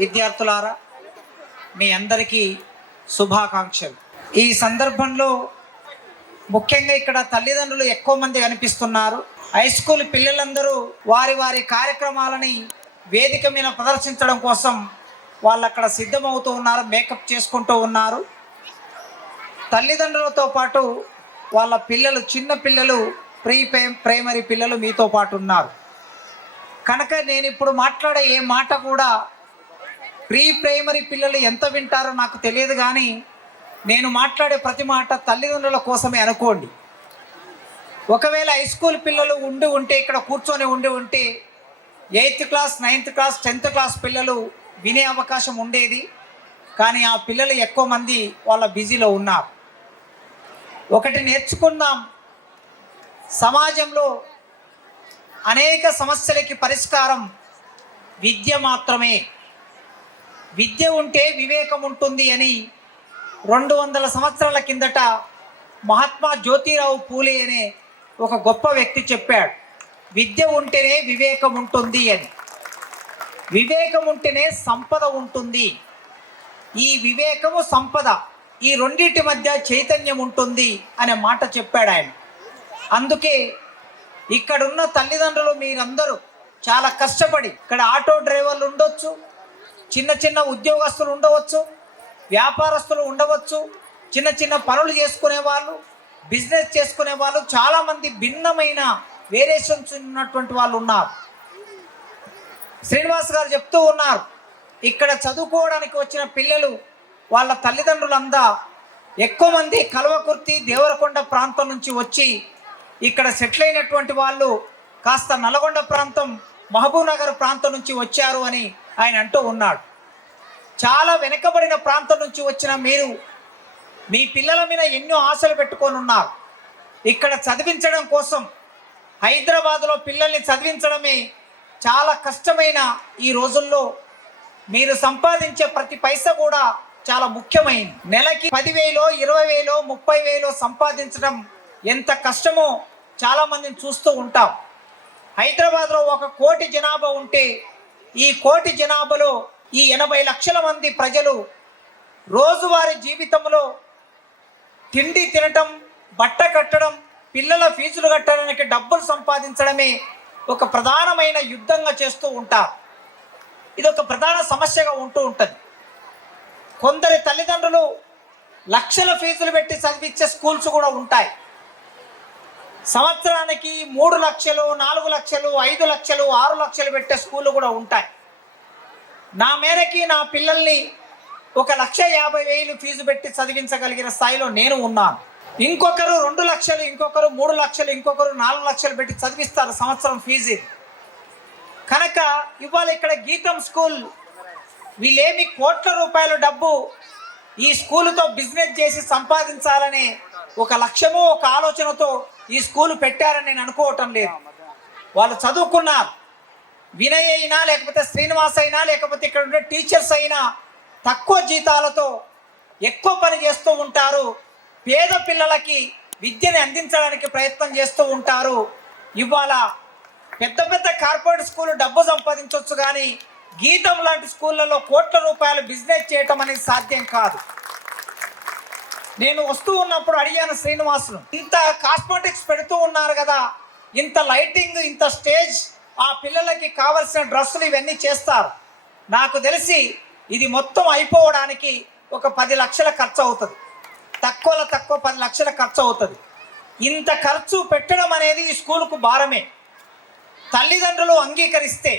విద్యార్థులారా, మీ అందరికీ శుభాకాంక్షలు. ఈ సందర్భంలో ముఖ్యంగా ఇక్కడ తల్లిదండ్రులు ఎక్కువ మంది కనిపిస్తున్నారు. హై స్కూల్ పిల్లలందరూ వారి వారి కార్యక్రమాలని వేదిక మీద ప్రదర్శించడం కోసం వాళ్ళు అక్కడ సిద్ధమవుతూ ఉన్నారు, మేకప్ చేసుకుంటూ ఉన్నారు. తల్లిదండ్రులతో పాటు వాళ్ళ పిల్లలు, చిన్న పిల్లలు, ప్రైమరీ పిల్లలు మీతో పాటు ఉన్నారు. కనుక నేను ఇప్పుడు మాట్లాడే ఏ మాట కూడా ప్రైమరీ పిల్లలు ఎంత వింటారో నాకు తెలియదు, కానీ నేను మాట్లాడే ప్రతి మాట తల్లిదండ్రుల కోసమే అనుకోండి. ఒకవేళ హై స్కూల్ పిల్లలు ఉంటే ఇక్కడ కూర్చొని ఉంటే 8th class, 9th class, 10th class పిల్లలు వినే అవకాశం ఉండేది. కానీ ఆ పిల్లలు ఎక్కువ మంది వాళ్ళ బిజీలో ఉన్నారు. ఒకటి నేర్చుకుందాం, సమాజంలో అనేక సమస్యలకి పరిష్కారం విద్య మాత్రమే. విద్య ఉంటే వివేకం ఉంటుంది అని 200 సంవత్సరాల కిందట మహాత్మా జ్యోతిరావు పూలే అనే ఒక గొప్ప వ్యక్తి చెప్పాడు, విద్య ఉంటేనే వివేకం ఉంటుంది అని. వివేకం ఉంటేనే సంపద ఉంటుంది. ఈ వివేకము, సంపద, ఈ రెండింటి మధ్య చైతన్యం ఉంటుంది అనే మాట చెప్పాడు ఆయన. అందుకే ఇక్కడున్న తల్లిదండ్రులు మీరందరూ చాలా కష్టపడి, ఇక్కడ ఆటో డ్రైవర్లు ఉండొచ్చు, చిన్న చిన్న ఉద్యోగస్తులు ఉండవచ్చు, వ్యాపారస్తులు ఉండవచ్చు, చిన్న చిన్న పనులు చేసుకునే వాళ్ళు, బిజినెస్ చేసుకునే వాళ్ళు, చాలామంది భిన్నమైన వేరియేషన్స్ ఉన్నటువంటి వాళ్ళు ఉన్నారు. శ్రీనివాస్ గారు చెప్తూ ఉన్నారు, ఇక్కడ చదువుకోవడానికి వచ్చిన పిల్లలు వాళ్ళ తల్లిదండ్రులంతా ఎక్కువ మంది కల్వకుర్తి, దేవరకొండ ప్రాంతం నుంచి వచ్చి ఇక్కడ సెటిల్ అయినటువంటి వాళ్ళు కాస్త నల్గొండ ప్రాంతం, మహబూబ్ నగర్ ప్రాంతం నుంచి వచ్చారు అని ఆయన అంటూ ఉన్నాడు. చాలా వెనుకబడిన ప్రాంతం నుంచి వచ్చిన మీరు మీ పిల్లల మీద ఎన్నో ఆశలు పెట్టుకొని ఉన్నారు. ఇక్కడ చదివించడం కోసం హైదరాబాద్లో పిల్లల్ని చదివించడమే చాలా కష్టమైన ఈ రోజుల్లో మీరు సంపాదించే ప్రతి పైసా కూడా చాలా ముఖ్యమైనది. నెలకి 10,000, 20,000, 30,000 సంపాదించడం ఎంత కష్టమో చాలామందిని చూస్తూ ఉంటాం. హైదరాబాద్లో 1 కోటి జనాభా ఉంటే ఈ కోటి జనాభాలో ఈ 80 లక్షల మంది ప్రజలు రోజువారీ జీవితంలో తిండి తినటం, బట్ట కట్టడం, పిల్లల ఫీజులు కట్టడానికి డబ్బులు సంపాదించడమే ఒక ప్రధానమైన యుద్ధంగా చేస్తూ ఉంటారు. ఇది ఒక ప్రధాన సమస్యగా ఉంటూ ఉంటుంది. కొందరి తల్లిదండ్రులు లక్షల ఫీజులు పెట్టి చదివించే స్కూల్స్ కూడా ఉంటాయి. సంవత్సరానికి 3 లక్షలు, 4 లక్షలు, 5 లక్షలు, 6 లక్షలు పెట్టే స్కూళ్ళు కూడా ఉంటాయి. నా మేరకి నా పిల్లల్ని 1,50,000 ఫీజు పెట్టి చదివించగలిగిన స్థాయిలో నేను ఉన్నాను. ఇంకొకరు 2 లక్షలు, ఇంకొకరు 3 లక్షలు, ఇంకొకరు 4 లక్షలు పెట్టి చదివిస్తారు సంవత్సరం ఫీజు. కనుక ఇవాళ ఇక్కడ గీతం స్కూల్ వీళ్ళేమి కోట్ల రూపాయల డబ్బు ఈ స్కూలుతో బిజినెస్ చేసి సంపాదించాలనే ఒక లక్ష్యమో ఒక ఆలోచనతో ఈ స్కూలు పెట్టారని నేను అనుకోవటం లేదు. వాళ్ళు చదువుకున్నారు. వినయ్ అయినా, లేకపోతే శ్రీనివాస్ అయినా, లేకపోతే ఇక్కడ ఉండే టీచర్స్ అయినా తక్కువ జీతాలతో ఎక్కువ పని చేస్తూ ఉంటారు. పేద పిల్లలకి విద్యని అందించడానికి ప్రయత్నం చేస్తూ ఉంటారు. ఇవాళ పెద్ద పెద్ద కార్పొరేట్ స్కూళ్ళు డబ్బు సంపాదించవచ్చు, కానీ గీతం లాంటి స్కూళ్ళలో కోట్ల రూపాయలు బిజినెస్ చేయటం అనేది సాధ్యం కాదు. నేను వస్తూ ఉన్నప్పుడు అడిగాను శ్రీనివాసును, ఇంత కాస్మెటిక్స్ పెడుతూ ఉన్నారు కదా, ఇంత లైటింగ్, ఇంత స్టేజ్, ఆ పిల్లలకి కావలసిన డ్రెస్సులు ఇవన్నీ చేస్తారు. నాకు తెలిసి ఇది మొత్తం అయిపోవడానికి ఒక 10 లక్షల ఖర్చు అవుతుంది. తక్కువలో తక్కువ 10 లక్షల ఖర్చు అవుతుంది. ఇంత ఖర్చు పెట్టడం అనేది ఈ స్కూలుకు భారమే. తల్లిదండ్రులు అంగీకరిస్తే,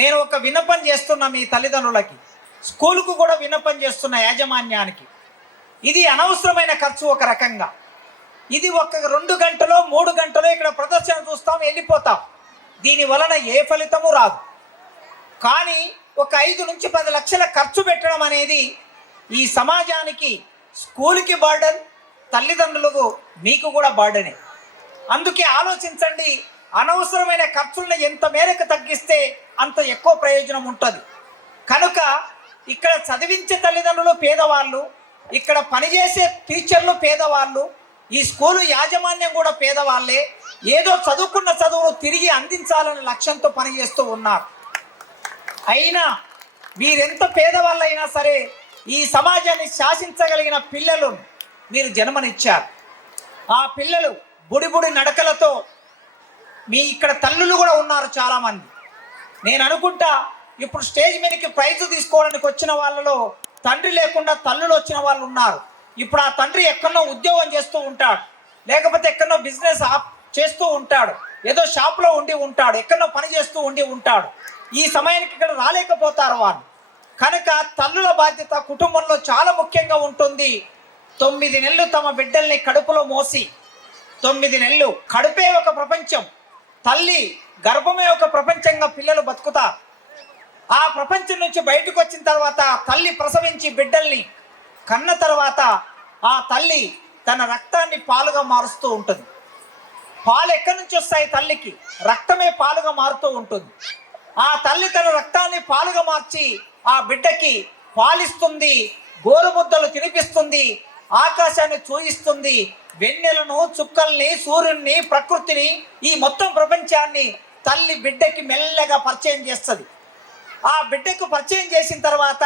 నేను ఒక విన్నపం చేస్తున్నా మీ తల్లిదండ్రులకి, స్కూలుకు కూడా విన్నపం చేస్తున్న యాజమాన్యానికి, ఇది అనవసరమైన ఖర్చు. ఒక రకంగా ఇది ఒక 2 గంటలో 3 గంటలో ఇక్కడ ప్రదర్శన చూస్తాం, వెళ్ళిపోతాం. దీని వలన ఏ ఫలితము రాదు. కానీ ఒక 5 నుంచి 10 లక్షల ఖర్చు పెట్టడం అనేది ఈ సమాజానికి, స్కూల్కి బర్డెన్, తల్లిదండ్రులకు మీకు కూడా బర్డెనే. అందుకే ఆలోచించండి, అనవసరమైన ఖర్చులను ఎంత మేరకు తగ్గిస్తే అంత ఎక్కువ ప్రయోజనం ఉంటుంది. కనుక ఇక్కడ చదివించే తల్లిదండ్రులు పేదవాళ్ళు, ఇక్కడ పనిచేసే టీచర్లు పేదవాళ్ళు, ఈ స్కూలు యాజమాన్యం కూడా పేదవాళ్ళే. ఏదో చదువుకున్న చదువును తిరిగి అందించాలనే లక్ష్యంతో పనిచేస్తూ ఉన్నారు. అయినా మీరెంత పేదవాళ్ళైనా సరే ఈ సమాజాన్ని శాసించగలిగిన పిల్లలు మీరు జన్మనిచ్చారు. ఆ పిల్లలు బుడి నడకలతో మీ ఇక్కడ తల్లులు కూడా ఉన్నారు చాలామంది. నేను అనుకుంటా ఇప్పుడు స్టేజ్ మీదకి ప్రైజు తీసుకోవడానికి వచ్చిన వాళ్ళలో తండ్రి లేకుండా తల్లులు వచ్చిన వాళ్ళు ఉన్నారు. ఇప్పుడు ఆ తండ్రి ఎక్కడో ఉద్యోగం చేస్తూ ఉంటాడు, లేకపోతే ఎక్కడో బిజినెస్ చేస్తూ ఉంటాడు, ఏదో షాప్లో ఉండి ఉంటాడు, ఎక్కడో పని చేస్తూ ఉండి ఉంటాడు. ఈ సమయానికి ఇక్కడ రాలేకపోతారు వాళ్ళు. కనుక తల్లుల బాధ్యత కుటుంబంలో చాలా ముఖ్యంగా ఉంటుంది. 9 నెలలు తమ బిడ్డల్ని కడుపులో మోసి, 9 నెలలు కడుపే ఒక ప్రపంచం, తల్లి గర్భమే ఒక ప్రపంచంగా పిల్లలు బతుకుతారు. ఆ ప్రపంచం నుంచి బయటకు వచ్చిన తర్వాత తల్లి ప్రసవించి బిడ్డల్ని కన్న తర్వాత ఆ తల్లి తన రక్తాన్ని పాలుగా మారుస్తూ ఉంటుంది. పాలు ఎక్కడి నుంచి వస్తాయి? తల్లికి రక్తమే పాలుగా మారుతూ ఉంటుంది. ఆ తల్లి తన రక్తాన్ని పాలుగా మార్చి ఆ బిడ్డకి పాలిస్తుంది, గోరుముద్దలు తినిపిస్తుంది, ఆకాశాన్ని చూయిస్తుంది, వెన్నెలను, చుక్కల్ని, సూర్యుడిని, ప్రకృతిని, ఈ మొత్తం ప్రపంచాన్ని తల్లి బిడ్డకి మెల్లగా పరిచయం చేస్తుంది. ఆ బిడ్డకు పరిచయం చేసిన తర్వాత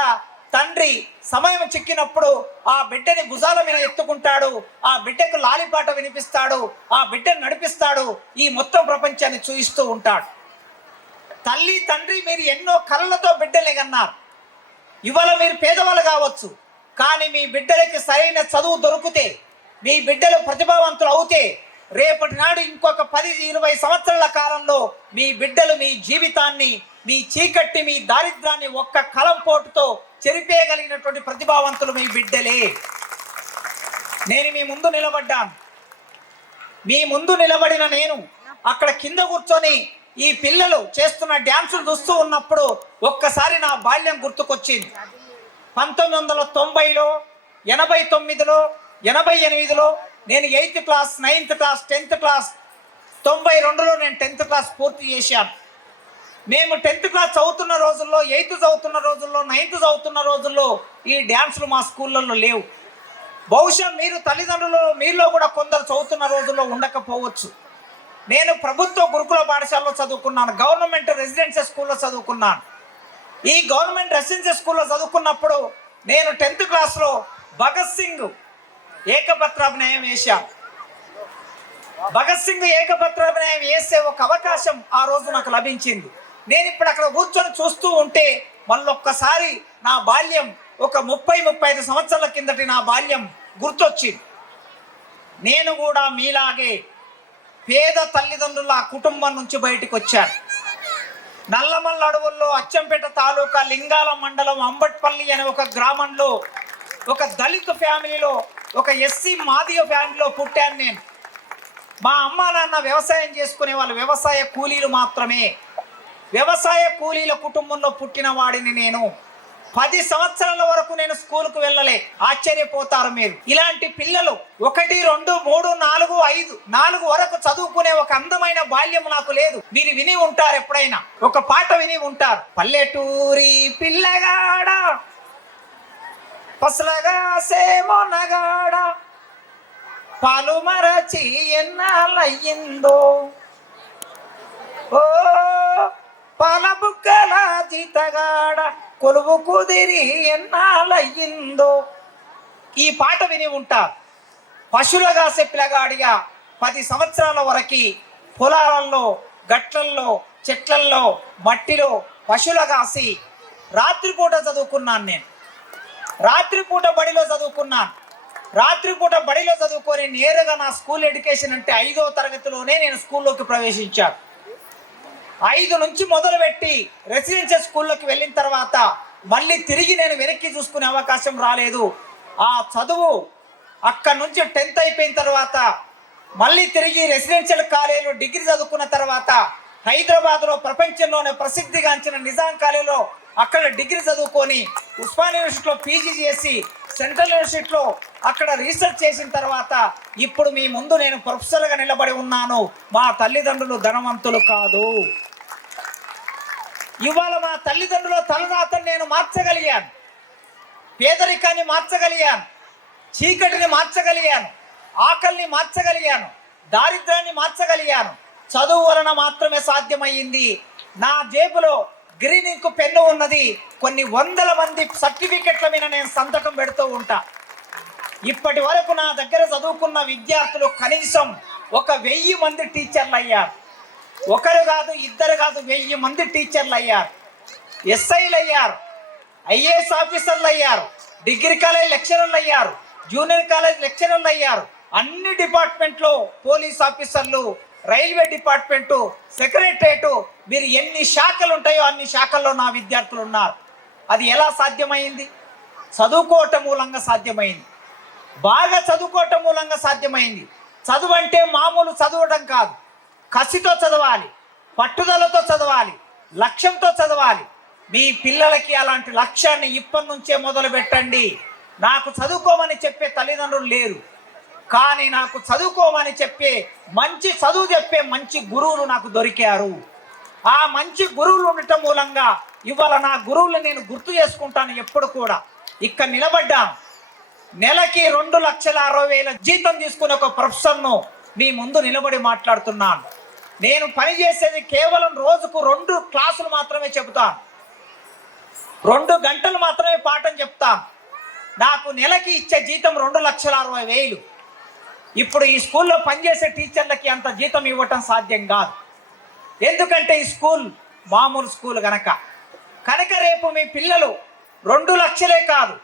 తండ్రి సమయం చిక్కినప్పుడు ఆ బిడ్డని భుజాల మీద ఎత్తుకుంటాడు, ఆ బిడ్డకు లాలిపాట వినిపిస్తాడు, ఆ బిడ్డను నడిపిస్తాడు, ఈ మొత్తం ప్రపంచాన్ని చూయిస్తూ ఉంటాడు. తల్లి తండ్రి మీరు ఎన్నో కళ్ళతో బిడ్డలే కన్నారు. ఇవాళ మీరు పేదవాళ్ళు కావచ్చు, కానీ మీ బిడ్డలకి సరైన చదువు దొరికితే, మీ బిడ్డలు ప్రతిభావంతులు అవుతే, రేపటి నాడు ఇంకొక 10-20 సంవత్సరాల కాలంలో మీ బిడ్డలు మీ జీవితాన్ని, మీ చీకట్టి, మీ దారిద్రాన్ని ఒక్క కలం పోటుతో చెరిపేయగలిగినటువంటి ప్రతిభావంతులు మీ బిడ్డలే. నేను మీ ముందు నిలబడ్డాను. మీ ముందు నిలబడిన నేను అక్కడ కింద కూర్చొని ఈ పిల్లలు చేస్తున్న డ్యాన్సులు చూస్తూ ఉన్నప్పుడు ఒక్కసారి నా బాల్యం గుర్తుకొచ్చింది. 1990లో, 89లో, 88లో నేను 8th class, 9th class, 10th class, 92లో నేను 10th క్లాస్ పూర్తి చేశాను. మేము 10th క్లాస్ చదువుతున్న రోజుల్లో, 8th చదువుతున్న రోజుల్లో, 9th చదువుతున్న రోజుల్లో ఈ డ్యాన్సులు మా స్కూళ్ళల్లో లేవు. బహుశా మీరు తల్లిదండ్రులు మీలో కూడా కొందరు చదువుతున్న రోజుల్లో ఉండకపోవచ్చు. నేను ప్రభుత్వ గురుకుల పాఠశాలలో చదువుకున్నాను, గవర్నమెంట్ రెసిడెన్షియల్ స్కూల్లో చదువుకున్నాను. ఈ గవర్నమెంట్ రెసిడెన్షియల్ స్కూల్లో చదువుకున్నప్పుడు నేను 10th క్లాస్లో భగత్ సింగ్ ఏకపత్రాభినయం వేశాను. భగత్ సింగ్ ఏకపత్రాభినయం వేసే ఒక అవకాశం ఆ రోజు నాకు లభించింది. నేను ఇప్పుడు అక్కడ కూర్చొని చూస్తూ ఉంటే మళ్ళొక్కసారి నా బాల్యం, ఒక 30-35 సంవత్సరాల కిందటి నా బాల్యం గుర్తొచ్చింది. నేను కూడా మీలాగే పేద తల్లిదండ్రుల కుటుంబం నుంచి బయటకు వచ్చాను. నల్లమల్ల అడవుల్లో అచ్చంపేట తాలూకా లింగాల మండలం అంబట్పల్లి అనే ఒక గ్రామంలో ఒక దళిత ఫ్యామిలీలో, ఒక ఎస్సీ మాదిగ ఫ్యామిలీలో పుట్టాను నేను. మా అమ్మ నాన్న వ్యవసాయం చేసుకునే వాళ్ళు, వ్యవసాయ కూలీలు మాత్రమే. వ్యవసాయ కూలీల కుటుంబంలో పుట్టిన వాడిని నేను. 10 సంవత్సరాల వరకు నేను స్కూల్కు వెళ్ళలే. ఆశ్చర్యపోతారు మీరు. ఇలాంటి పిల్లలు 1, 2, 3, 4, 5, 4 వరకు చదువుకునే ఒక అందమైన బాల్యం నాకు లేదు. మీరు విని ఉంటారు, ఎప్పుడైనా ఒక పాట విని ఉంటారు. పల్లెటూరి పిల్లగాడ పసలగా సేమోనగాడ పాలు మరచి ఎన్నాళ్ళయ్యిందో, ఓ పాల బుక్కల జీతగాడ కొలువు కుదిరి ఎన్నాళ్ళయ్యిందో. ఈ పాట విని ఉంటారు. పశువులుగా పిల్లగాడిగా 10 సంవత్సరాల వరకు పొలాలలో, గట్లల్లో, చెట్లల్లో, మట్టిలో పశువులు కాసి రాత్రిపూట చదువుకున్నాను నేను. రాత్రిపూట బడిలో చదువుకున్నాను. రాత్రిపూట బడిలో చదువుకొని నేరుగా నా స్కూల్ ఎడ్యుకేషన్ అంటే 5వ తరగతిలోనే నేను స్కూల్లోకి ప్రవేశించాను. 5 నుంచి మొదలుపెట్టి రెసిడెన్షియల్ స్కూల్లోకి వెళ్ళిన తర్వాత మళ్ళీ తిరిగి నేను వెనక్కి చూసుకునే అవకాశం రాలేదు. ఆ చదువు అక్కడి నుంచి 10th అయిపోయిన తర్వాత మళ్ళీ తిరిగి రెసిడెన్షియల్ కాలేజీలో డిగ్రీ చదువుకున్న తర్వాత హైదరాబాద్లో ప్రపంచంలోనే ప్రసిద్ధిగాంచిన నిజాం కాలేజీలో అక్కడ డిగ్రీ చదువుకొని ఉస్మానియా యూనివర్సిటీలో పీజీ చేసి సెంట్రల్ యూనివర్సిటీలో అక్కడ రీసెర్చ్ చేసిన తర్వాత ఇప్పుడు మీ ముందు నేను ప్రొఫెసర్గా నిలబడి ఉన్నాను. మా తల్లిదండ్రులు ధనవంతులు కాదు. ఇవాళ మా తల్లిదండ్రుల తలరాతను నేను మార్చగలిగాను. పేదరికాన్ని మార్చగలిగాను, చీకటిని మార్చగలిగాను, ఆకలిని మార్చగలిగాను, దారిద్ర్యాన్ని మార్చగలిగాను. చదువు వలన మాత్రమే సాధ్యమయ్యింది. నా జేబులో గ్రీన్ ఇంక్ పెన్ను ఉన్నది. కొన్ని వందల మంది సర్టిఫికెట్ల మీద నేను సంతకం పెడుతూ ఉంటా. ఇప్పటి వరకు నా దగ్గర చదువుకున్న విద్యార్థులు కనీసం 1000 మంది టీచర్లు అయ్యారు. ఒకరు కాదు, ఇద్దరు కాదు, 1000 మంది టీచర్లు అయ్యారు, ఎస్ఐలు అయ్యారు, ఐఏఎస్ ఆఫీసర్లు అయ్యారు, డిగ్రీ కాలేజ్ లెక్చరర్లు అయ్యారు, జూనియర్ కాలేజ్ లెక్చరర్లు అయ్యారు. అన్ని డిపార్ట్మెంట్లో పోలీస్ ఆఫీసర్లు, రైల్వే డిపార్ట్మెంటు, సెక్రటరేటు, మీరు ఎన్ని శాఖలు ఉంటాయో అన్ని శాఖల్లో నా విద్యార్థులు ఉన్నారు. అది ఎలా సాధ్యమైంది? చదువుకోవటం మూలంగా సాధ్యమైంది. బాగా చదువుకోవటం మూలంగా సాధ్యమైంది. చదువు అంటే మామూలు చదవడం కాదు, కసితో చదవాలి, పట్టుదలతో చదవాలి, లక్ష్యంతో చదవాలి. మీ పిల్లలకి అలాంటి లక్ష్యాన్ని ఇప్పటి నుంచే మొదలు పెట్టండి. నాకు చదువుకోమని చెప్పే తల్లిదండ్రులు లేరు, కానీ నాకు చదువుకోమని చెప్పే మంచి చదువు చెప్పే మంచి గురువులు నాకు దొరికారు. ఆ మంచి గురువులు ఉండటం మూలంగా ఇవాళ నా గురువులు నేను గుర్తు చేసుకుంటాను. ఎప్పుడు కూడా ఇక్కడ నిలబడ్డాను. నెలకి 2,60,000 జీతం తీసుకునే ఒక ప్రొఫెసర్ను మీ ముందు నిలబడి మాట్లాడుతున్నాను. నేను పనిచేసేది కేవలం రోజుకు 2 క్లాసులు మాత్రమే చెబుతాను, 2 గంటలు మాత్రమే పాఠం చెప్తాను. నాకు నెలకి ఇచ్చే జీతం 2,60,000. ఇప్పుడు ఈ స్కూల్లో పనిచేసే టీచర్లకి అంత జీతం ఇవ్వటం సాధ్యం కాదు. ఎందుకంటే ఈ స్కూల్ మామూలు స్కూల్ కనుక రేపు మీ పిల్లలు 2 లక్షలే కాదు,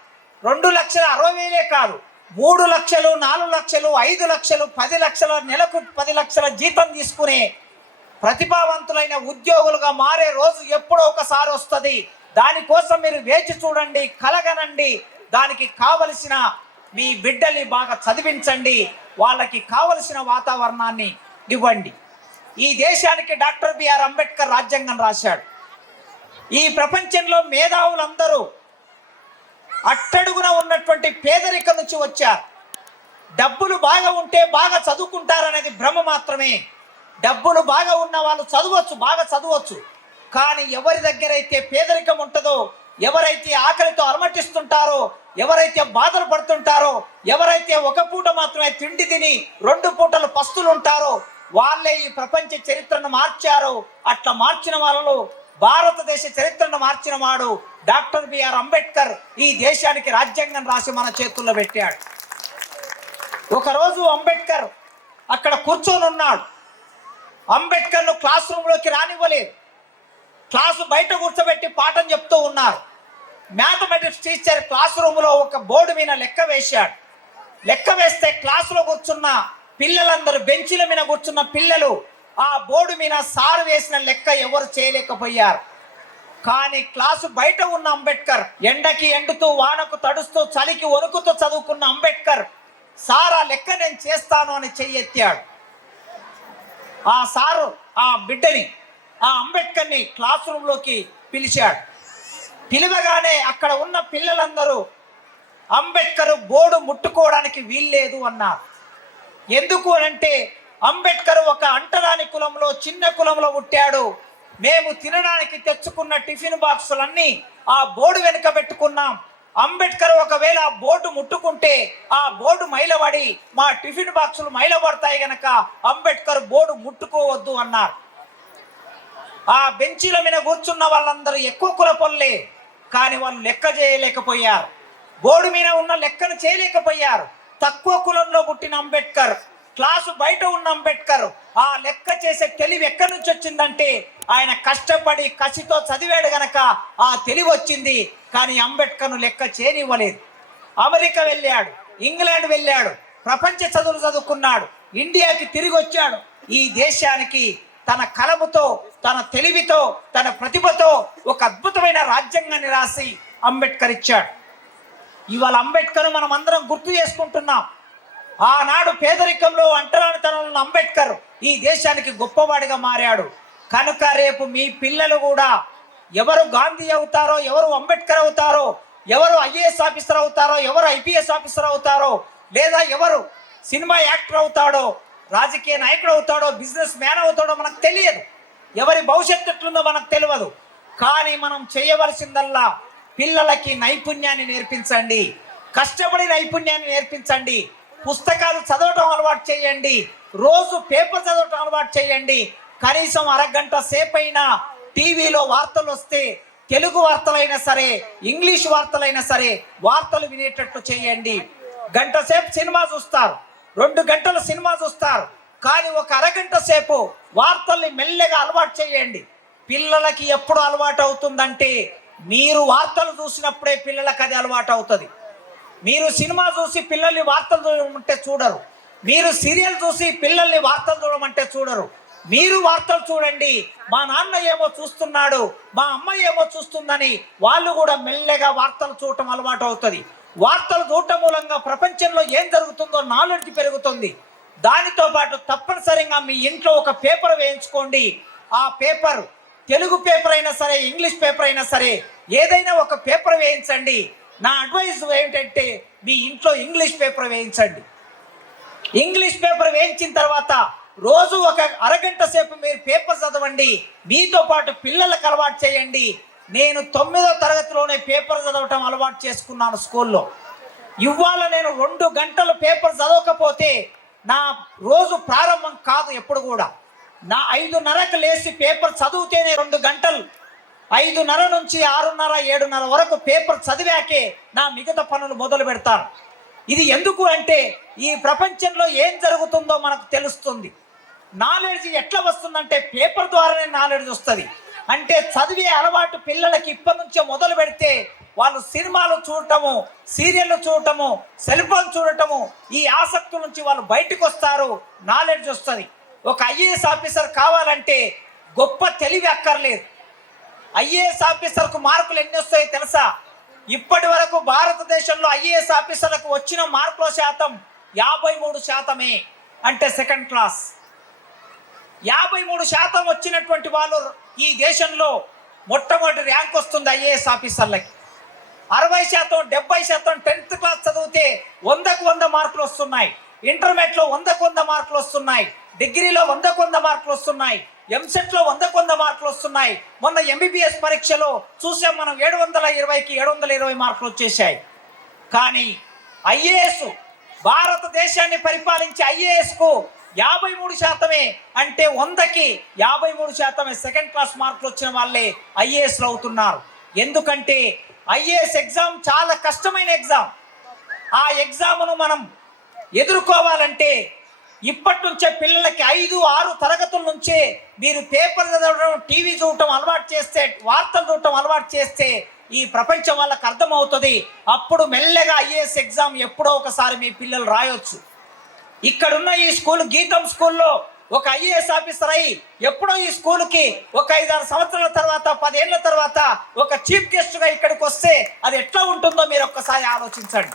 2,60,000 కాదు, 3 లక్షలు, 4 లక్షలు, 5 లక్షలు, 10 లక్షల, నెలకు 10 లక్షల జీతం తీసుకునే ప్రతిభావంతులైన ఉద్యోగులుగా మారే రోజు ఎప్పుడో ఒకసారి వస్తుంది. దానికోసం మీరు వేచి చూడండి, కలగనండి. దానికి కావలసిన మీ బిడ్డల్ని బాగా చదివించండి, వాళ్ళకి కావలసిన వాతావరణాన్ని ఇవ్వండి. ఈ దేశానికి డాక్టర్ బిఆర్ అంబేద్కర్ రాజ్యాంగం రాశాడు. ఈ ప్రపంచంలో మేధావులందరూ అట్టడుగున ఉన్నటువంటి పేదరికం నుంచి వచ్చారు. డబ్బులు బాగా ఉంటే బాగా చదువుకుంటారనేది భ్రమ మాత్రమే. డబ్బులు బాగా ఉన్న వాళ్ళు చదవచ్చు, బాగా చదవచ్చు. కానీ ఎవరి దగ్గర అయితే పేదరికం ఉంటుందో, ఎవరైతే ఆకలితో అలమటిస్తుంటారో, ఎవరైతే బాధలు పడుతుంటారో, ఎవరైతే ఒక పూట మాత్రమే తిండి తిని 2 పూటలు పస్తులు ఉంటారో వాళ్ళే ఈ ప్రపంచ చరిత్రను మార్చారు. అట్లా మార్చిన వాళ్ళలో భారతదేశ చరిత్రను మార్చిన వాడు డాక్టర్ బిఆర్ అంబేద్కర్. ఈ దేశానికి రాజ్యాంగం రాసి మన చేతుల్లో పెట్టాడు. ఒకరోజు అంబేద్కర్ అక్కడ కూర్చొని ఉన్నాడు. అంబేద్కర్ను క్లాస్ రూమ్లోకి రానివ్వలేదు. క్లాసు బయట కూర్చోబెట్టి పాఠం చెప్తూ ఉన్నారు. మ్యాథమెటిక్స్ టీచర్ క్లాస్ రూమ్లో ఒక బోర్డు మీద లెక్క వేశాడు. లెక్క వేస్తే క్లాసులో కూర్చున్న పిల్లలందరూ, బెంచీల మీద కూర్చున్న పిల్లలు ఆ బోర్డు మీద సారు వేసిన లెక్క ఎవరు చేయలేకపోయారు. కానీ క్లాసు బయట ఉన్న అంబేద్కర్, ఎండకి ఎండుతూ, వానకు తడుస్తూ, చలికి వణుకుతూ చదువుకున్న అంబేద్కర్ సార్ ఆ లెక్క నేను చేస్తాను అని చెయ్యెత్తాడు. ఆ సారు ఆ బిడ్డని, ఆ అంబేద్కర్ని క్లాస్ రూమ్లోకి పిలిచాడు. పిలవగానే అక్కడ ఉన్న పిల్లలందరూ అంబేద్కర్ బోర్డు ముట్టుకోవడానికి వీల్లేదు అన్నారు. ఎందుకు అనంటే అంబేద్కర్ ఒక అంటరాని కులంలో, చిన్న కులంలో పుట్టాడు. మేము తినడానికి తెచ్చుకున్న టిఫిన్ బాక్సులన్నీ ఆ బోర్డు వెనుక పెట్టుకున్నాం. అంబేద్కర్ ఒకవేళ ఆ బోర్డు ముట్టుకుంటే ఆ బోర్డు మైలబడి మా టిఫిన్ బాక్సులు మైలబడతాయి గనక అంబేద్కర్ బోర్డు ముట్టుకోవద్దు అన్నారు. ఆ బెంచీల మీద కూర్చున్న వాళ్ళందరూ ఎక్కువ కులపొల్లే, కానీ వాళ్ళు లెక్క చేయలేకపోయారు. బోర్డు మీద ఉన్న లెక్కను చేయలేకపోయారు. తక్కువ కులంలో పుట్టిన అంబేద్కర్, క్లాసు బయట ఉన్న అంబేద్కర్ ఆ లెక్క చేసే తెలివి ఎక్కడి నుంచి వచ్చిందంటే ఆయన కష్టపడి కసితో చదివాడు గనక ఆ తెలివి వచ్చింది. కానీ అంబేద్కర్ను లెక్క చేయనివ్వలేదు. అమెరికా వెళ్ళాడు, ఇంగ్లాండ్ వెళ్ళాడు, ప్రపంచ చదువులు చదువుకున్నాడు, ఇండియాకి తిరిగి వచ్చాడు. ఈ దేశానికి తన కలముతో, తన తెలివితో, తన ప్రతిభతో ఒక అద్భుతమైన రాజ్యాంగాన్ని రాసి అంబేద్కర్ ఇచ్చాడు. ఇవాళ అంబేద్కర్ మనం అందరం గుర్తు చేసుకుంటున్నాం. ఆనాడు పేదరికంలో, అంటరానితనంలో అంబేద్కర్ ఈ దేశానికి గొప్పవాడిగా మారాడు. కనుక రేపు మీ పిల్లలు కూడా ఎవరు గాంధీ అవుతారో, ఎవరు అంబేద్కర్ అవుతారో, ఎవరు ఐఏఎస్ ఆఫీసర్ అవుతారో, ఎవరు ఐపీఎస్ ఆఫీసర్ అవుతారో, లేదా ఎవరు సినిమా యాక్టర్ అవుతాడో, రాజకీయ నాయకుడు అవుతాడో, బిజినెస్ మ్యాన్ అవుతాడో మనకు తెలియదు. ఎవరి భవిష్యత్తు ఎట్లుందో మనకు తెలియదు. కానీ మనం చేయవలసిందల్లా పిల్లలకి నైపుణ్యాన్ని నేర్పించండి, కష్టపడి నైపుణ్యాన్ని నేర్పించండి. పుస్తకాలు చదవటం అలవాటు చేయండి, రోజు పేపర్ చదవటం అలవాటు చేయండి. కనీసం అరగంట సేపైనా టీవీలో వార్తలు వస్తే తెలుగు వార్తలైనా సరే, ఇంగ్లీష్ వార్తలైనా సరే వార్తలు వినేటట్టు చేయండి. గంట సేపు సినిమా చూస్తారు, 2 గంటలు సినిమా చూస్తారు, కానీ ఒక అరగంట సేపు వార్తల్ని మెల్లగా అలవాటు చేయండి. పిల్లలకి ఎప్పుడు అలవాటు అవుతుందంటే మీరు వార్తలు చూసినప్పుడే పిల్లలకి అది అలవాటు అవుతుంది. మీరు సినిమా చూసి పిల్లల్ని వార్తలు చూడమంటే చూడరు, మీరు సీరియల్ చూసి పిల్లల్ని వార్తలు చూడమంటే చూడరు. మీరు వార్తలు చూడండి, మా నాన్న ఏమో చూస్తున్నాడు, మా అమ్మ ఏమో చూస్తుందని వాళ్ళు కూడా మెల్లగా వార్తలు చూడటం అలవాటు అవుతుంది. వార్తలు చూడటం మూలంగా ప్రపంచంలో ఏం జరుగుతుందో నాలెడ్జ్ పెరుగుతుంది. దానితో పాటు తప్పనిసరిగా మీ ఇంట్లో ఒక పేపర్ వేయించుకోండి. ఆ పేపర్ తెలుగు పేపర్ అయినా సరే, ఇంగ్లీష్ పేపర్ అయినా సరే, ఏదైనా ఒక పేపర్ వేయించండి. నా అడ్వైస్ ఏమిటంటే మీ ఇంట్లో ఇంగ్లీష్ పేపర్ వేయించండి. ఇంగ్లీష్ పేపర్ వేయించిన తర్వాత రోజు ఒక అరగంట సేపు మీరు పేపర్ చదవండి. మీతో పాటు పిల్లలకు అలవాటు చేయండి. నేను 9వ తరగతిలోనే పేపర్ చదవటం అలవాటు చేసుకున్నాను స్కూల్లో. ఇవాళ నేను 2 గంటలు పేపర్ చదవకపోతే నా రోజు ప్రారంభం కాదు. ఎప్పుడు కూడా నా 5:30కు లేచి పేపర్ చదివితేనే 2 గంటలు, 5:30 నుంచి 6:30, 7:30 వరకు పేపర్ చదివాకే నా మిగతా పనులు మొదలు పెడతాను. ఇది ఎందుకు అంటే ఈ ప్రపంచంలో ఏం జరుగుతుందో మనకు తెలుస్తుంది. నాలెడ్జ్ ఎట్లా వస్తుందంటే పేపర్ ద్వారానే నాలెడ్జ్ వస్తుంది. అంటే చదివే అలవాటు పిల్లలకి ఇప్పటి నుంచే మొదలు పెడితే వాళ్ళు సినిమాలు చూడటము, సీరియళ్ళు చూడటము, సెల్ ఫోన్ చూడటము, ఈ ఆసక్తి నుంచి వాళ్ళు బయటకు వస్తారు, నాలెడ్జ్ వస్తుంది. ఒక ఐఏఎస్ ఆఫీసర్ కావాలంటే గొప్ప తెలివి అక్కర్లేదు. ఐఏఎస్ ఆఫీసర్కు మార్కులు ఎన్ని వస్తాయో తెలుసా? ఇప్పటి వరకు భారతదేశంలో ఐఏఎస్ ఆఫీసర్లకు వచ్చిన మార్కుల శాతం 53%. అంటే సెకండ్ క్లాస్. 53% వచ్చినటువంటి వాళ్ళు ఈ దేశంలో మొట్టమొదటి ర్యాంక్ వస్తుంది ఐఏఎస్ ఆఫీసర్లకి. 60%, 70% 10th క్లాస్ చదివితే 100కు 100 మార్కులు వస్తున్నాయి. ఇంటర్మీడియట్లో 100కు 100 మార్కులు వస్తున్నాయి. డిగ్రీలో 100కు 100 మార్కులు వస్తున్నాయి. ఎంసెట్లో 100కు 100 మార్కులు వస్తున్నాయి. మొన్న ఎంబీబీఎస్ పరీక్షలో చూసాం మనం, 720కి 720 మార్కులు వచ్చేసాయి. కానీ ఐఏఎస్, భారతదేశాన్ని పరిపాలించే ఐఏఎస్కు 53%. అంటే 100కి 53% సెకండ్ క్లాస్ మార్కులు వచ్చిన వాళ్ళే ఐఏఎస్లు అవుతున్నారు. ఎందుకంటే ఐఏఎస్ ఎగ్జామ్ చాలా కష్టమైన ఎగ్జామ్. ఆ ఎగ్జామ్ను మనం ఎదుర్కోవాలంటే ఇప్పటి నుంచే పిల్లలకి 5-6 తరగతుల నుంచే మీరు పేపర్ చదవడం, టీవీ చూడటం అలవాటు చేస్తే, వార్తలు చూడటం అలవాటు చేస్తే ఈ ప్రపంచం వాళ్ళకి అర్థమవుతుంది. అప్పుడు మెల్లగా ఐఏఎస్ ఎగ్జామ్ ఎప్పుడో ఒకసారి మీ పిల్లలు రాయొచ్చు. ఇక్కడున్న ఈ స్కూల్, గీతం స్కూల్లో ఒక ఐఏఎస్ ఆఫీసర్ అయ్యి ఎప్పుడో ఈ స్కూల్కి ఒక 5-6 సంవత్సరాల తర్వాత, 10 ఏళ్ల తర్వాత ఒక చీఫ్ గెస్ట్గా ఇక్కడికి వస్తే అది ఎట్లా ఉంటుందో మీరు ఒక్కసారి ఆలోచించండి.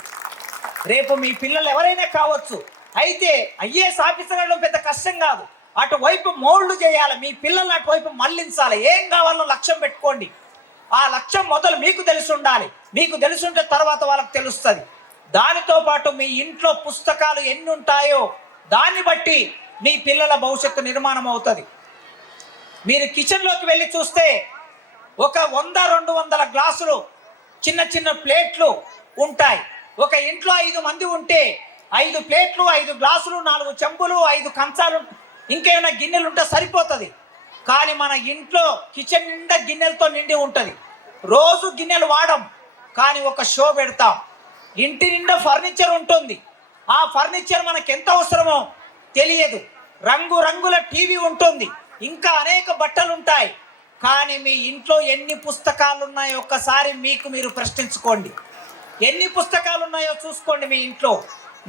రేపు మీ పిల్లలు ఎవరైనా కావచ్చు. అయితే ఐఏఎస్ ఆఫీసర్ అవ్వడం పెద్ద కష్టం కాదు. అటువైపు మోల్డ్ చేయాలి, మీ పిల్లల్ని అటువైపు మళ్లించాలి. ఏం కావాలో లక్ష్యం పెట్టుకోండి. ఆ లక్ష్యం మొదలు మీకు తెలిసి ఉండాలి. మీకు తెలిసి ఉంటే తర్వాత వాళ్ళకి తెలుస్తుంది. దానితో పాటు మీ ఇంట్లో పుస్తకాలు ఎన్ని ఉంటాయో దాన్ని బట్టి మీ పిల్లల భవిష్యత్తు నిర్మాణం అవుతుంది. మీరు కిచెన్లోకి వెళ్ళి చూస్తే ఒక 100-200 గ్లాసులు, చిన్న చిన్న ప్లేట్లు ఉంటాయి. ఒక ఇంట్లో 5 మంది ఉంటే 5 ప్లేట్లు, 5 గ్లాసులు, 4 చెంబులు, 5 కంచాలు, ఇంకేమైనా గిన్నెలు ఉంటే సరిపోతుంది. కానీ మన ఇంట్లో కిచెన్ నిండా గిన్నెలతో నిండి ఉంటుంది. రోజు గిన్నెలు వాడం, కానీ ఒక షో పెడతాం. ఇంటి నిండా ఫర్నిచర్ ఉంటుంది. ఆ ఫర్నిచర్ మనకు ఎంత అవసరమో తెలియదు. రంగు రంగుల టీవీ ఉంటుంది, ఇంకా అనేక బట్టలు ఉంటాయి. కానీ మీ ఇంట్లో ఎన్ని పుస్తకాలు ఉన్నాయో ఒక్కసారి మీకు మీరు ప్రశ్నించుకోండి. ఎన్ని పుస్తకాలు ఉన్నాయో చూసుకోండి మీ ఇంట్లో.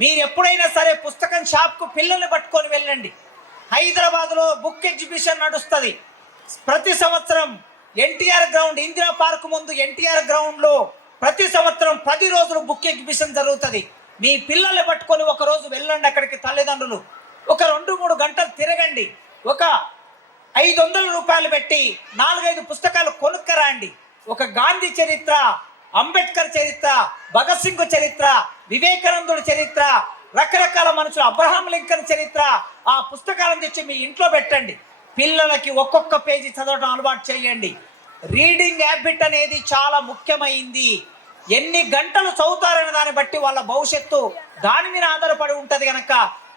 మీరు ఎప్పుడైనా సరే పుస్తకం షాప్కు పిల్లల్ని పట్టుకొని వెళ్ళండి. హైదరాబాద్లో బుక్ ఎగ్జిబిషన్ నడుస్తుంది ప్రతి సంవత్సరం. ఎన్టీఆర్ గ్రౌండ్, ఇందిరా పార్క్ ముందు ఎన్టీఆర్ గ్రౌండ్లో ప్రతి సంవత్సరం 10 రోజులు బుక్ ఎగ్జిబిషన్ జరుగుతుంది. మీ పిల్లల్ని పట్టుకొని ఒక రోజు వెళ్ళండి అక్కడికి. తల్లిదండ్రులు ఒక 2-3 గంటలు తిరగండి. ఒక 500 రూపాయలు పెట్టి 4-5 పుస్తకాలు కొనుక్కరండి. ఒక గాంధీ చరిత్ర, అంబేద్కర్ చరిత్ర, భగత్ సింగ్ చరిత్ర, వివేకానందుడి చరిత్ర, రకరకాల మనుషులు, అబ్రహాం లింకన్ చరిత్ర, ఆ పుస్తకాలను తెచ్చి మీ ఇంట్లో పెట్టండి. పిల్లలకి ఒక్కొక్క పేజీ చదవడం అలవాటు చేయండి. రీడింగ్ హ్యాబిట్ అనేది చాలా ముఖ్యమైంది. ఎన్ని గంటలు చదువుతారనే దాన్ని బట్టి వాళ్ళ భవిష్యత్తు దాని మీద ఆధారపడి ఉంటుంది. కనుక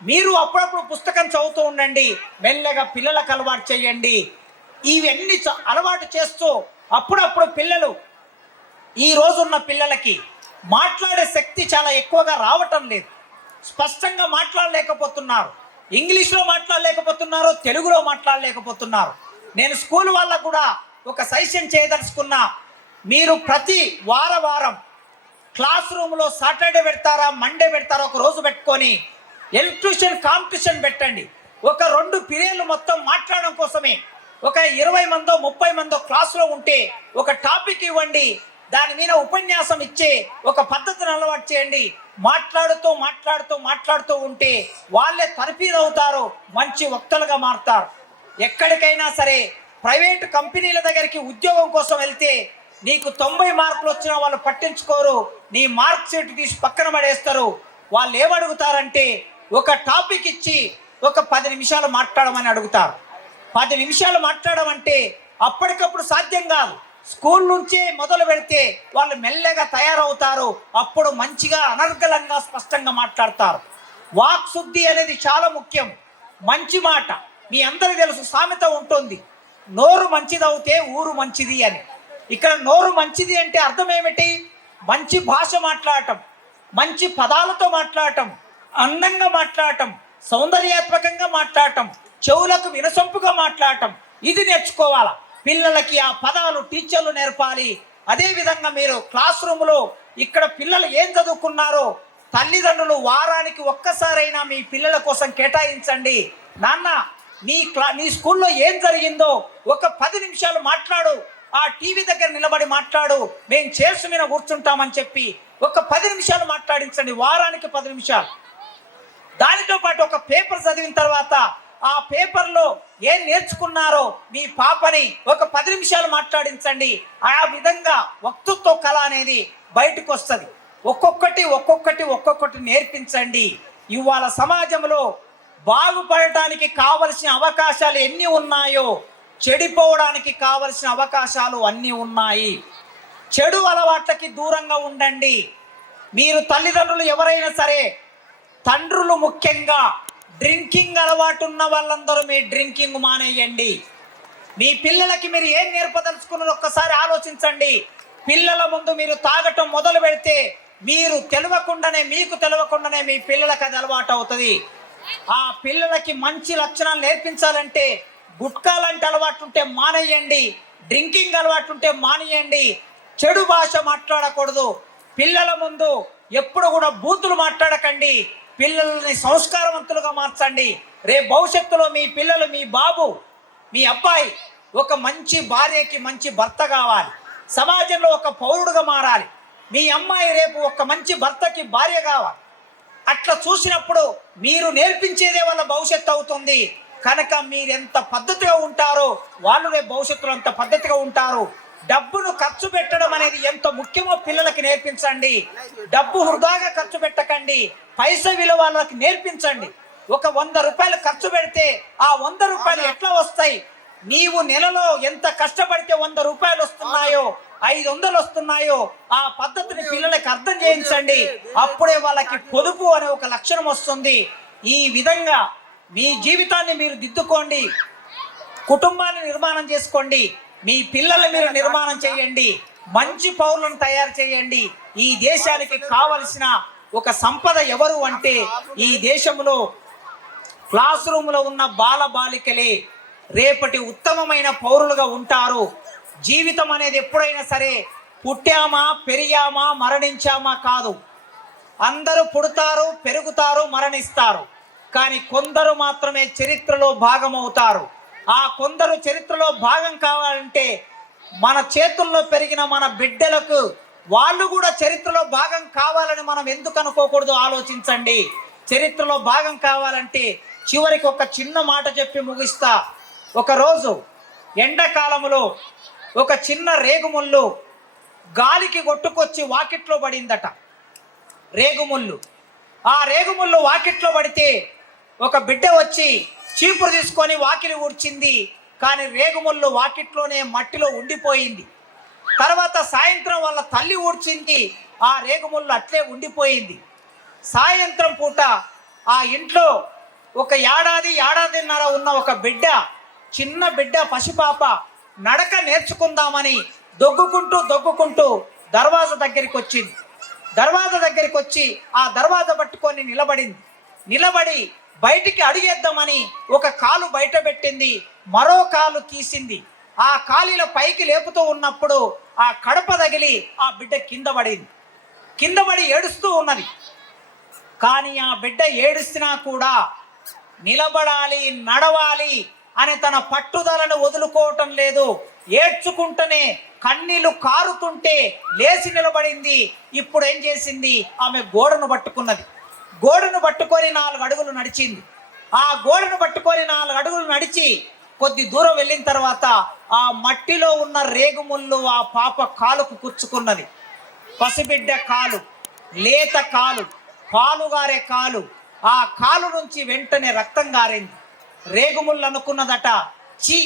మీరు అప్పుడప్పుడు పుస్తకం చదువుతూ ఉండండి. మెల్లగా పిల్లలకు అలవాటు చేయండి. ఇవన్నీ అలవాటు చేస్తూ అప్పుడప్పుడు పిల్లలు, ఈ రోజున్న పిల్లలకి మాట్లాడే శక్తి చాలా ఎక్కువగా రావటం లేదు. స్పష్టంగా మాట్లాడలేకపోతున్నారు, ఇంగ్లీష్లో మాట్లాడలేకపోతున్నారు, తెలుగులో మాట్లాడలేకపోతున్నారు. నేను స్కూల్ వాళ్ళకు కూడా ఒక సజెషన్ చేయదలుచుకున్నా. మీరు ప్రతి వారం క్లాస్ రూమ్లో సాటర్డే పెడతారా, మండే పెడతారా, ఒక రోజు పెట్టుకొని ఎలక్ట్రిషియన్ కాంపిటీషన్ పెట్టండి. ఒక 2 పీరియడ్లు మొత్తం మాట్లాడడం కోసమే. ఒక 20 మందో 30 మందో క్లాసులో ఉంటే ఒక టాపిక్ ఇవ్వండి, దాని మీద ఉపన్యాసం ఇచ్చే ఒక పద్ధతిని అలవాటు చేయండి. మాట్లాడుతూ ఉంటే వాళ్ళే తర్ఫీదు అవుతారు, మంచి వక్తలుగా మారుతారు. ఎక్కడికైనా సరే ప్రైవేట్ కంపెనీల దగ్గరికి ఉద్యోగం కోసం వెళ్తే నీకు 90 మార్కులు వచ్చినా వాళ్ళు పట్టించుకోరు, నీ మార్క్ షీట్ తీసి పక్కన పడేస్తారు. వాళ్ళు ఏమడుగుతారంటే ఒక టాపిక్ ఇచ్చి ఒక 10 నిమిషాలు మాట్లాడమని అడుగుతారు. 10 నిమిషాలు మాట్లాడమంటే అప్పటికప్పుడు సాధ్యం కాదు. స్కూల్ నుంచే మొదలు పెడితే వాళ్ళు మెల్లగా తయారవుతారు. అప్పుడు మంచిగా అనర్గళంగా స్పష్టంగా మాట్లాడతారు. వాక్ శుద్ధి అనేది చాలా ముఖ్యం. మంచి మాట, మీ అందరికీ తెలుసు, సామెత ఉంటుంది, నోరు మంచిదవుతే ఊరు మంచిది అని. ఇక్కడ నోరు మంచిది అంటే అర్థం ఏమిటి? మంచి భాష మాట్లాడటం, మంచి పదాలతో మాట్లాడటం, అందంగా మాట్లాడటం, సౌందర్యాత్మకంగా మాట్లాడటం, చెవులకు వినసొంపుగా మాట్లాడటం, ఇది నేర్చుకోవాలా. పిల్లలకి ఆ పదాలు టీచర్లు నేర్పాలి. అదేవిధంగా మీరు క్లాస్ రూమ్లో ఇక్కడ పిల్లలు ఏం చదువుకున్నారో తల్లిదండ్రులు వారానికి ఒక్కసారైనా మీ పిల్లల కోసం కేటాయించండి. నాన్న, నీ స్కూల్లో ఏం జరిగిందో ఒక 10 నిమిషాలు మాట్లాడు, ఆ టీవీ దగ్గర నిలబడి మాట్లాడు, మేము చైర్స్ మీద కూర్చుంటామని చెప్పి ఒక 10 నిమిషాలు మాట్లాడించండి, వారానికి 10 నిమిషాలు. దానితో పాటు ఒక పేపర్ చదివిన తర్వాత ఆ పేపర్లో ఏం నేర్చుకున్నారో మీ పాపని ఒక 10 నిమిషాలు మాట్లాడించండి. ఆ విధంగా వక్తృత్వ కళ అనేది బయటకు వస్తుంది. ఒక్కొక్కటి నేర్పించండి. ఇవాళ సమాజంలో బాగుపడటానికి కావలసిన అవకాశాలు ఎన్ని ఉన్నాయో చెడిపోవడానికి కావలసిన అవకాశాలు అన్నీ ఉన్నాయి. చెడు అలవాట్లకి దూరంగా ఉండండి. మీరు తల్లిదండ్రులు ఎవరైనా సరే, తండ్రులు ముఖ్యంగా డ్రింకింగ్ అలవాటు ఉన్న వాళ్ళందరూ మీ డ్రింకింగ్ మానేయండి. మీ పిల్లలకి మీరు ఏం నేర్పదలుచుకున్నది ఒక్కసారి ఆలోచించండి. పిల్లల ముందు మీరు తాగటం మొదలు పెడితే మీకు తెలియకుండానే మీ పిల్లలకి అది అలవాటు అవుతుంది. ఆ పిల్లలకి మంచి లక్షణాలు నేర్పించాలంటే గుట్కా లాంటి అలవాటు ఉంటే మానేయండి, డ్రింకింగ్ అలవాటు ఉంటే మానేయండి. చెడు భాష మాట్లాడకూడదు. పిల్లల ముందు ఎప్పుడు కూడా బూతులు మాట్లాడకండి. పిల్లల్ని సంస్కారవంతులుగా మార్చండి. రేపు భవిష్యత్తులో మీ పిల్లలు, మీ బాబు, మీ అబ్బాయి ఒక మంచి భార్యకి మంచి భర్త కావాలి, సమాజంలో ఒక పౌరుడుగా మారాలి. మీ అమ్మాయి రేపు ఒక మంచి భర్తకి భార్య కావాలి. అట్లా చూసినప్పుడు మీరు నేర్పించేదే వాళ్ళ భవిష్యత్తు అవుతుంది. కనుక మీరు ఎంత పద్ధతిగా ఉంటారో వాళ్ళు రేపు భవిష్యత్తులో అంత పద్ధతిగా ఉంటారు. డబ్బును ఖర్చు పెట్టడం అనేది ఎంత ముఖ్యమో పిల్లలకి నేర్పించండి. డబ్బు వృధాగా ఖర్చు పెట్టకండి, పైసా విలువ వాళ్ళకి నేర్పించండి. ఒక 100 రూపాయలు ఖర్చు పెడితే ఆ 100 రూపాయలు ఎట్లా వస్తాయి, నీవు నెలలో ఎంత కష్టపడితే 100 రూపాయలు వస్తున్నాయో 500 వస్తున్నాయో ఆ పద్ధతిని పిల్లలకి అర్థం చేయించండి. అప్పుడే వాళ్ళకి పొదుపు అనే ఒక లక్షణం వస్తుంది. ఈ విధంగా మీ జీవితాన్ని మీరు దిద్దుకోండి, కుటుంబాన్ని నిర్మాణం చేసుకోండి, మీ పిల్లల్ని మీరు నిర్మాణం చేయండి, మంచి పౌరులను తయారు చేయండి. ఈ దేశానికి కావలసిన ఒక సంపద ఎవరు అంటే ఈ దేశంలో క్లాస్ రూమ్లో ఉన్న బాలబాలికలే రేపటి ఉత్తమమైన పౌరులుగా ఉంటారు. జీవితం అనేది ఎప్పుడైనా సరే పుట్టామా, పెరిగామా, మరణించామా కాదు. అందరూ పుడతారు, పెరుగుతారు, మరణిస్తారు. కానీ కొందరు మాత్రమే చరిత్రలో భాగం అవుతారు. ఆ కొందరు చరిత్రలో భాగం కావాలంటే మన చేతుల్లో పెరిగిన మన బిడ్డలకు వాళ్ళు కూడా చరిత్రలో భాగం కావాలని మనం ఎందుకు అనుకోకూడదు? ఆలోచించండి. చరిత్రలో భాగం కావాలంటే చివరికి ఒక చిన్న మాట చెప్పి ముగిస్తా. ఒకరోజు ఎండాకాలంలో ఒక చిన్న రేగుముళ్ళు గాలికి కొట్టుకొచ్చి వాకిట్లో పడిందట. రేగుముళ్ళు, ఆ రేగుముళ్ళు వాకిట్లో పడితే ఒక బిడ్డ వచ్చి చీపురు తీసుకొని వాకిలి ఊడ్చింది. కానీ రేగుముళ్ళు వాకిట్లోనే మట్టిలో ఉండిపోయింది. తర్వాత సాయంత్రం వాళ్ళ తల్లి ఊడ్చింది, ఆ రేగుముళ్ళు అట్లే ఉండిపోయింది. సాయంత్రం పూట ఆ ఇంట్లో ఒక ఏడాదిన్నర ఉన్న ఒక బిడ్డ చిన్న బిడ్డ పసిపాప నడక నేర్చుకుందామని దొగ్గుకుంటూ దర్వాజా దగ్గరికి వచ్చింది. దర్వాజా దగ్గరికి వచ్చి ఆ దర్వాజా పట్టుకొని నిలబడి బయటికి అడిగేద్దామని ఒక కాలు బయట పెట్టింది, మరో కాలు తీసింది. ఆ కాలిలో పైకి లేపుతూ ఉన్నప్పుడు ఆ కడప తగిలి ఆ బిడ్డ కింద పడి ఏడుస్తూ ఉన్నది. కానీ ఆ బిడ్డ ఏడుస్తున్నా కూడా నిలబడాలి, నడవాలి అని తన పట్టుదలను వదులుకోవటం లేదు. ఏడ్చుకుంటూనే కన్నీళ్లు కారుతుంటే లేచి నిలబడింది. ఇప్పుడు ఏం చేసింది? ఆమె గోడను పట్టుకున్నది. గోడను పట్టుకొని 4 అడుగులు నడిచింది. ఆ గోడను పట్టుకొని 4 అడుగులు నడిచి కొద్ది దూరం వెళ్ళిన తర్వాత ఆ మట్టిలో ఉన్న రేగుముళ్ళు ఆ పాప కాలుకు కుచ్చుకున్నది. పసిబిడ్డ కాలు, లేత కాలు, పాలుగారే కాలు. ఆ కాలు నుంచి వెంటనే రక్తం గారింది. రేగుముళ్ళు అనుకున్నదట, చీ,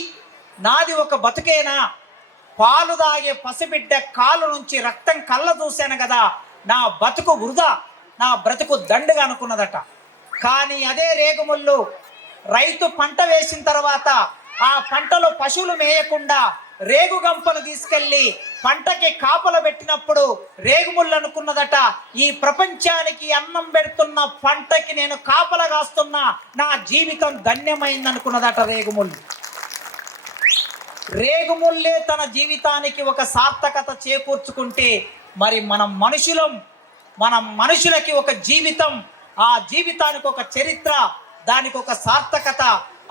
నాది ఒక బతుకేనా? పాలు దాగే పసిబిడ్డ కాలు నుంచి రక్తం కళ్ళ చూశాను కదా, నా బతుకు వృధా, నా బ్రతుకు దండుగా అనుకున్నదట. కానీ అదే రేగుముళ్ళు రైతు పంట వేసిన తర్వాత ఆ పంటలో పశువులు మేయకుండా రేగు గంపను తీసుకెళ్లి పంటకి కాపల పెట్టినప్పుడు రేగుముళ్ళు అనుకున్నదట, ఈ ప్రపంచానికి అన్నం పెడుతున్న పంటకి నేను కాపల కాస్తున్నా, నా జీవితం ధన్యమైంది అనుకున్నదట. రేగుముళ్ళే తన జీవితానికి ఒక సార్థకత చేకూర్చుకుంటే మరి మనం మనుషులకి ఒక జీవితం, ఆ జీవితానికి ఒక చరిత్ర, దానికి ఒక సార్థకత.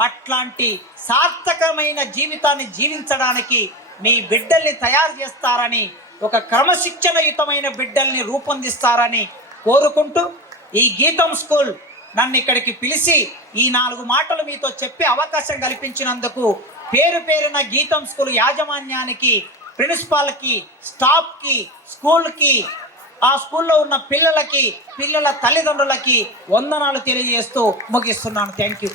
అట్లాంటి సార్థకమైన జీవితాన్ని జీవించడానికి మీ బిడ్డల్ని తయారు చేస్తారని, ఒక క్రమశిక్షణయుతమైన బిడ్డల్ని రూపొందిస్తారని కోరుకుంటూ ఈ గీతం స్కూల్ నన్ను ఇక్కడికి పిలిచి ఈ 4 మాటలు మీతో చెప్పే అవకాశం కల్పించినందుకు పేరున గీతం స్కూల్ యాజమాన్యానికి, ప్రిన్సిపాల్కి, స్టాఫ్కి, స్కూల్కి, ఆ స్కూల్లో ఉన్న పిల్లల తల్లిదండ్రులకి వందనాలు తెలియజేస్తూ ముగిస్తున్నాను. Thank you.